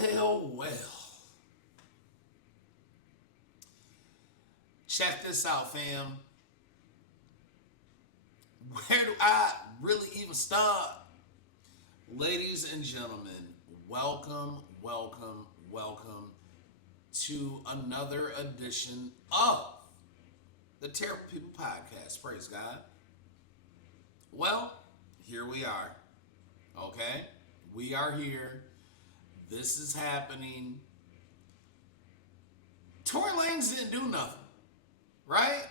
Well. Check this out, fam. Where do I really even start? Ladies and gentlemen, welcome to another edition of the Terrible People Podcast. Praise God. Well, here we are. Okay? We are here. This is happening. Tory Lanez didn't do nothing, right?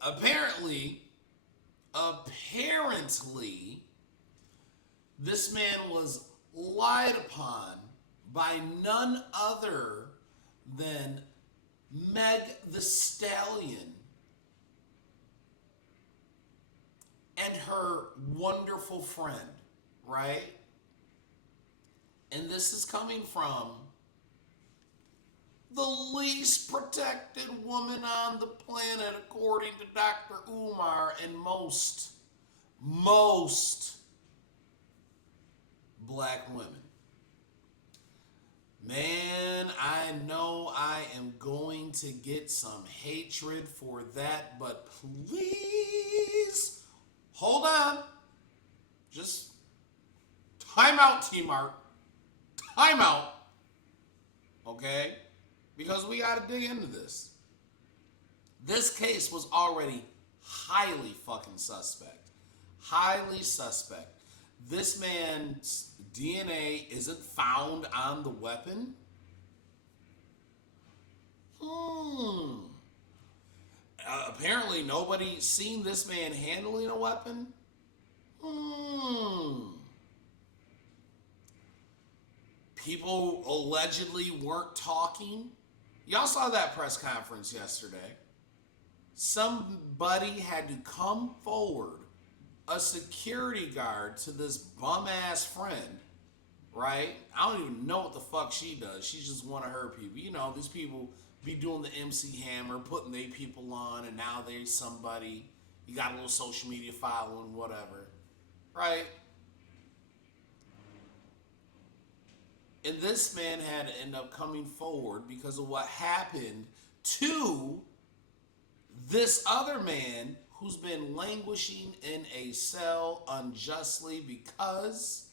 Apparently, apparently, this man was lied upon by none other than Meg the Stallion and her wonderful friend, right? And this is coming from the least protected woman on the planet, according to Dr. Umar and most black women. Man, I know I am going to get some hatred for that, but please hold on. Just time out, T-Mark. Time out. Okay? Because we got to dig into this. This case was already highly fucking suspect. Highly suspect. This man's DNA isn't found on the weapon. Apparently nobody's seen this man handling a weapon. People allegedly weren't talking. Y'all saw that press conference yesterday. Somebody had to come forward, a security guard to this bum ass friend, right? I don't even know what the fuck she does. She's just one of her people. You know, these people be doing the MC Hammer, putting they people on, and now there's somebody. You got a little social media following, whatever, right? And this man had to end up coming forward because of what happened to this other man who's been languishing in a cell unjustly because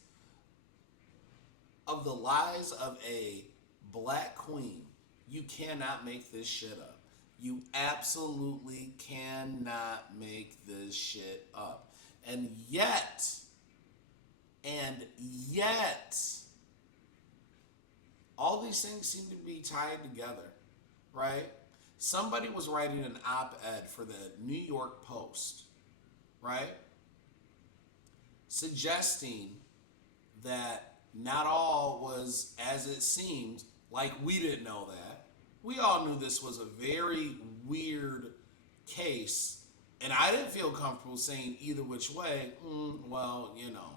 of the lies of a black queen. You cannot make this shit up. You absolutely cannot make this shit up. And yet, all these things seem to be tied together, right? Somebody was writing an op-ed for the New York Post, right? Suggesting that not all was as it seemed, like we didn't know that. We all knew this was a very weird case, and I didn't feel comfortable saying either which way. Well, you know,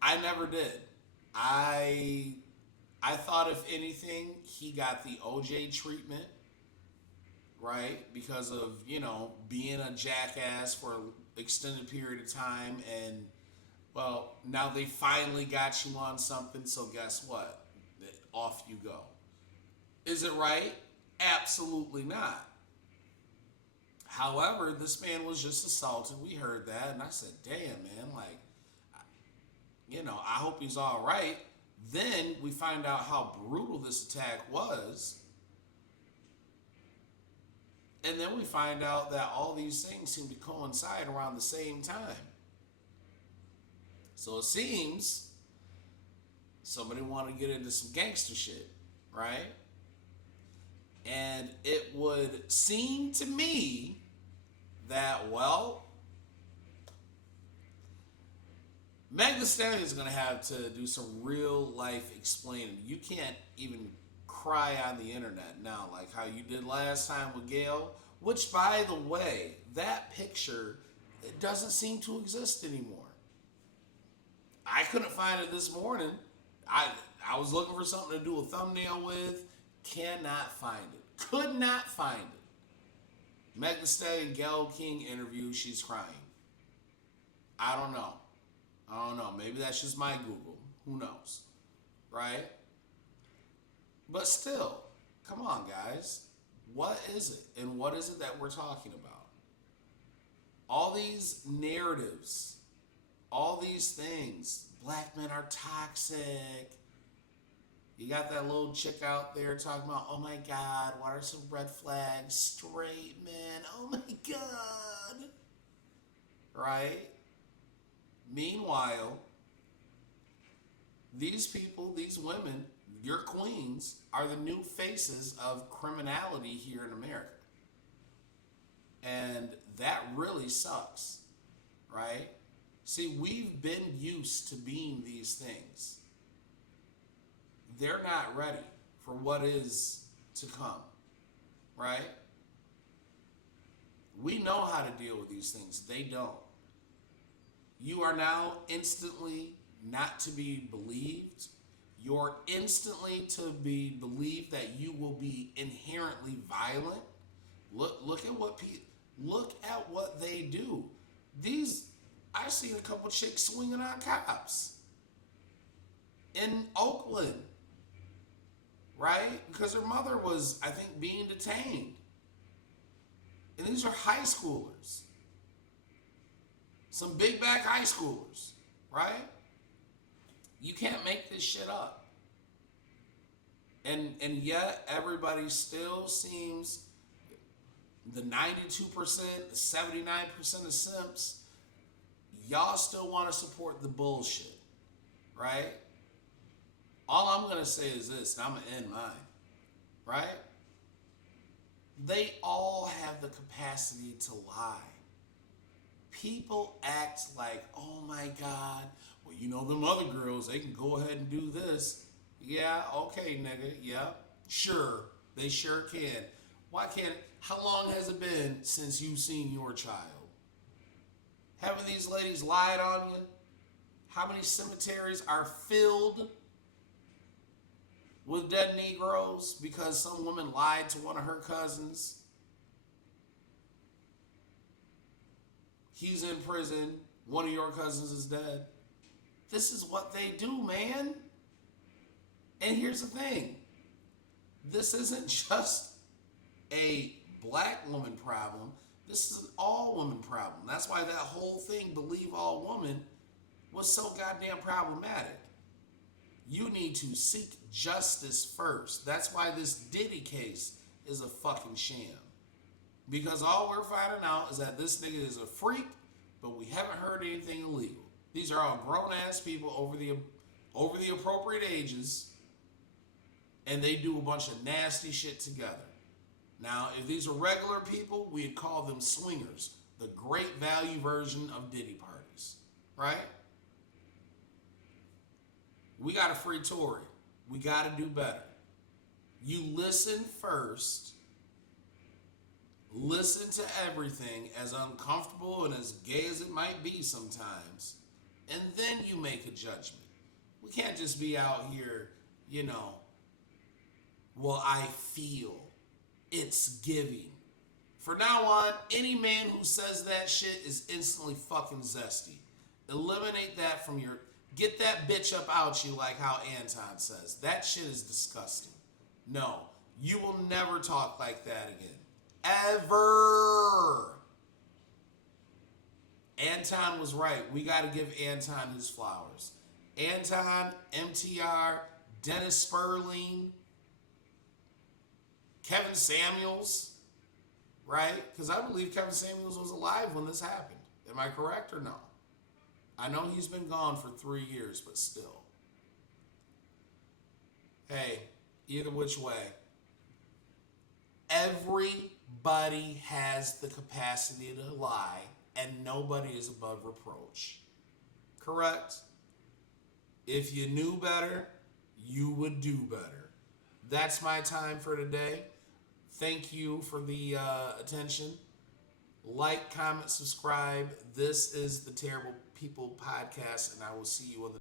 I never did. I thought if anything, he got the OJ treatment, right? Because of, you know, being a jackass for an extended period of time. And, well, now they finally got you on something. So guess what? Off you go. Is it right? Absolutely not. However, this man was just assaulted. We heard that. And I said, damn, man, like, you know, I hope he's all right. Then we find out how brutal this attack was. And then we find out that all these things seem to coincide around the same time. So it seems somebody wanted to get into some gangster shit, right? And it would seem to me that, well, Meg Thee Stallion is going to have to do some real life explaining. You can't even cry on the internet now like how you did last time with Gail, which, by the way, that picture, it doesn't seem to exist anymore. I couldn't find it this morning. I was looking for something to do a thumbnail with. Cannot find it. Could not find it. Meg Thee Stallion, Gayle King interview. She's crying. I don't know. I don't know. Maybe that's just my Google. Who knows? Right? But still, come on, guys. What is it? And what is it that we're talking about? All these narratives, all these things. Black men are toxic. You got that little chick out there talking about, oh my God, what are some red flags? Straight men, oh my God. Right? Meanwhile, these people, these women, your queens, are the new faces of criminality here in America. And that really sucks, right? See, we've been used to being these things. They're not ready for what is to come, right? We know how to deal with these things. They don't. You are now instantly not to be believed. You're instantly to be believed that you will be inherently violent. Look at what they do. I've seen a couple chicks swinging on cops in Oakland, right? Because her mother was, I think, being detained. And these are high schoolers. Some big back high schoolers, right? You can't make this shit up. And yet everybody still seems, the 92%, the 79% of simps, y'all still want to support the bullshit, right? All I'm going to say is this, and I'm going to end mine, right? They all have the capacity to lie. People act like, oh my God, well, you know, them other girls, they can go ahead and do this. Yeah, okay, nigga, yeah, sure, they sure can. Why can't, how long has it been since you've seen your child? Haven't these ladies lied on you? How many cemeteries are filled with dead Negroes because some woman lied to one of her cousins? He's in prison. One of your cousins is dead. This is what they do, man. And here's the thing. This isn't just a black woman problem. This is an all woman problem. That's why that whole thing, believe all women, was so goddamn problematic. You need to seek justice first. That's why this Diddy case is a fucking sham. Because all we're finding out is that this nigga is a freak, but we haven't heard anything illegal. These are all grown-ass people over the appropriate ages, and they do a bunch of nasty shit together. Now, if these are regular people, we'd call them swingers, the great value version of Diddy parties, right? We got to free Tory. We got to do better. You listen first. Listen to everything, as uncomfortable and as gay as it might be sometimes, and then you make a judgment. We can't just be out here, you know, well, I feel it's giving. For now on, any man who says that shit is instantly fucking zesty. Eliminate that from your, get that bitch up out you, like how Anton says. That shit is disgusting. No, you will never talk like that again. Ever. Anton was right. We got to give Anton his flowers. Anton, MTR, Dennis Sperling, Kevin Samuels, right? Because I believe Kevin Samuels was alive when this happened. Am I correct or no? I know he's been gone for 3 years, but still. Hey, either which way, everybody has the capacity to lie, and nobody is above reproach. Correct? If you knew better, you would do better. That's my time for today. Thank you for the attention. Like, comment, subscribe. This is the Terrible People Podcast, and I will see you on the